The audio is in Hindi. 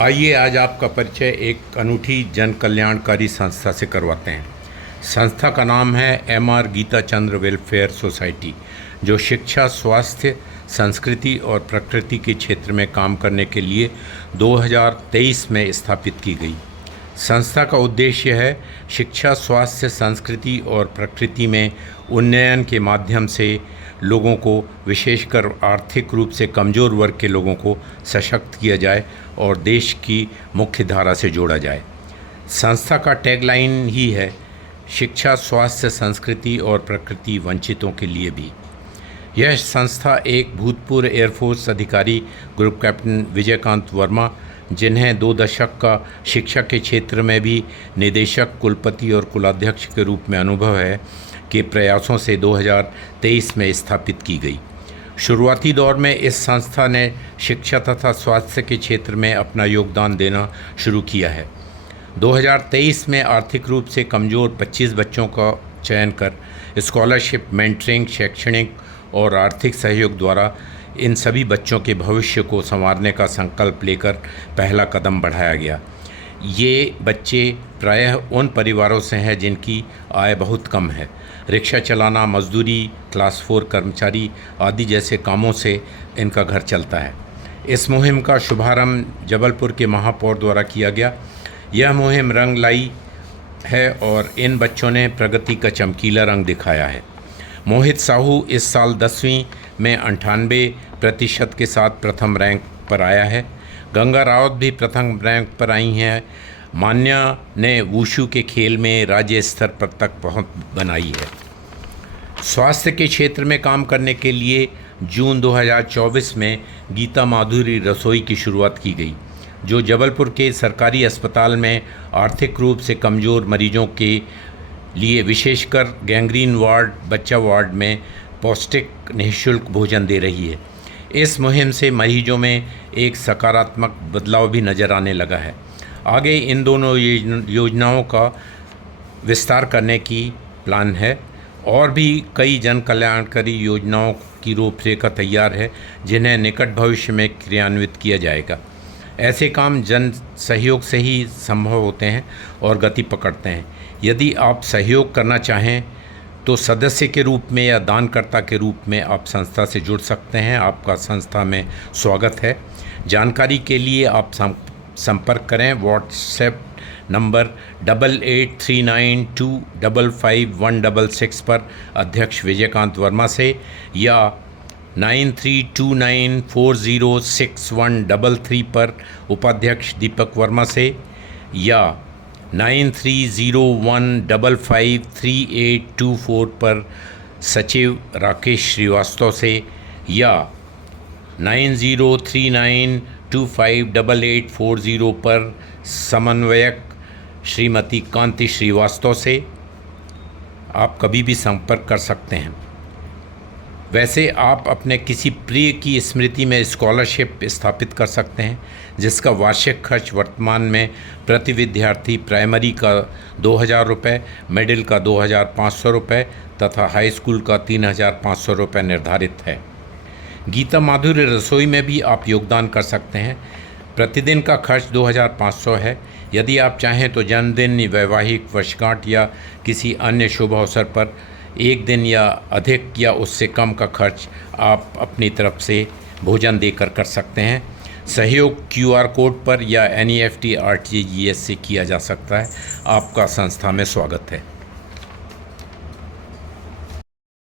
आइए आज आपका परिचय एक अनूठी जन कल्याणकारी संस्था से करवाते हैं। संस्था का नाम है एम.आर. गीता चंद्र वेलफेयर सोसाइटी, जो शिक्षा, स्वास्थ्य, संस्कृति और प्रकृति के क्षेत्र में काम करने के लिए 2023 में स्थापित की गई। संस्था का उद्देश्य है शिक्षा, स्वास्थ्य, संस्कृति और प्रकृति में उन्नयन के माध्यम से लोगों को, विशेषकर आर्थिक रूप से कमज़ोर वर्ग के लोगों को सशक्त किया जाए और देश की मुख्य धारा से जोड़ा जाए। संस्था का टैगलाइन ही है शिक्षा, स्वास्थ्य, संस्कृति और प्रकृति वंचितों के लिए भी। यह संस्था एक भूतपूर्व एयरफोर्स अधिकारी ग्रुप कैप्टन विजयकांत वर्मा, जिन्हें 2 दशक का शिक्षा के क्षेत्र में भी निदेशक, कुलपति और कुलाध्यक्ष के रूप में अनुभव है, के प्रयासों से 2023 में स्थापित की गई। शुरुआती दौर में इस संस्था ने शिक्षा तथा स्वास्थ्य के क्षेत्र में अपना योगदान देना शुरू किया है। 2023 में आर्थिक रूप से कमज़ोर 25 बच्चों का चयन कर स्कॉलरशिप, मेंटरिंग, शैक्षणिक और आर्थिक सहयोग द्वारा इन सभी बच्चों के भविष्य को संवारने का संकल्प लेकर पहला कदम बढ़ाया गया। ये बच्चे प्रायः उन परिवारों से हैं जिनकी आय बहुत कम है। रिक्शा चलाना, मजदूरी, क्लास 4 कर्मचारी आदि जैसे कामों से इनका घर चलता है। इस मुहिम का शुभारंभ जबलपुर के महापौर द्वारा किया गया। यह मुहिम रंग लाई है और इन बच्चों ने प्रगति का चमकीला रंग दिखाया है। मोहित साहू इस साल 10वीं में 98% के साथ प्रथम रैंक पर आया है। गंगा रावत भी प्रथम रैंक पर आई हैं। मान्या ने वुशु के खेल में राज्य स्तर पर तक पहुंच बनाई है। स्वास्थ्य के क्षेत्र में काम करने के लिए जून 2024 में गीता माधुरी रसोई की शुरुआत की गई, जो जबलपुर के सरकारी अस्पताल में आर्थिक रूप से कमज़ोर मरीजों के लिए, विशेषकर गैंग्रीन वार्ड, बच्चा वार्ड में पौष्टिक निःशुल्क भोजन दे रही है। इस मुहिम से मरीजों में एक सकारात्मक बदलाव भी नज़र आने लगा है। आगे इन दोनों योजनाओं का विस्तार करने की प्लान है और भी कई जन कल्याणकारी योजनाओं की रूपरेखा तैयार है, जिन्हें निकट भविष्य में क्रियान्वित किया जाएगा। ऐसे काम जन सहयोग से ही संभव होते हैं और गति पकड़ते हैं। यदि आप सहयोग करना चाहें तो सदस्य के रूप में या दानकर्ता के रूप में आप संस्था से जुड़ सकते हैं। आपका संस्था में स्वागत है। जानकारी के लिए आप संपर्क करें व्हाट्सएप नंबर 8839255166 पर अध्यक्ष विजयकांत वर्मा से, या 9329406133 पर उपाध्यक्ष दीपक वर्मा से, या 9301553824 पर सचिव राकेश श्रीवास्तव से, या 9039258840 पर समन्वयक श्रीमती कांति श्रीवास्तव से आप कभी भी संपर्क कर सकते हैं। वैसे आप अपने किसी प्रिय की स्मृति में स्कॉलरशिप स्थापित कर सकते हैं, जिसका वार्षिक खर्च वर्तमान में प्रति विद्यार्थी प्राइमरी का 2000 रुपये, मिडिल का 2500 रुपये तथा हाई स्कूल का 3500 रुपये निर्धारित है। गीता माधुरी रसोई में भी आप योगदान कर सकते हैं। प्रतिदिन का खर्च 2500 है। यदि आप चाहें तो जन्मदिन, वैवाहिक वर्षगांठ या किसी अन्य शुभ अवसर पर एक दिन या अधिक या उससे कम का खर्च आप अपनी तरफ से भोजन देकर कर सकते हैं। सहयोग QR कोड पर या NEFT RTGS से किया जा सकता है। आपका संस्था में स्वागत है।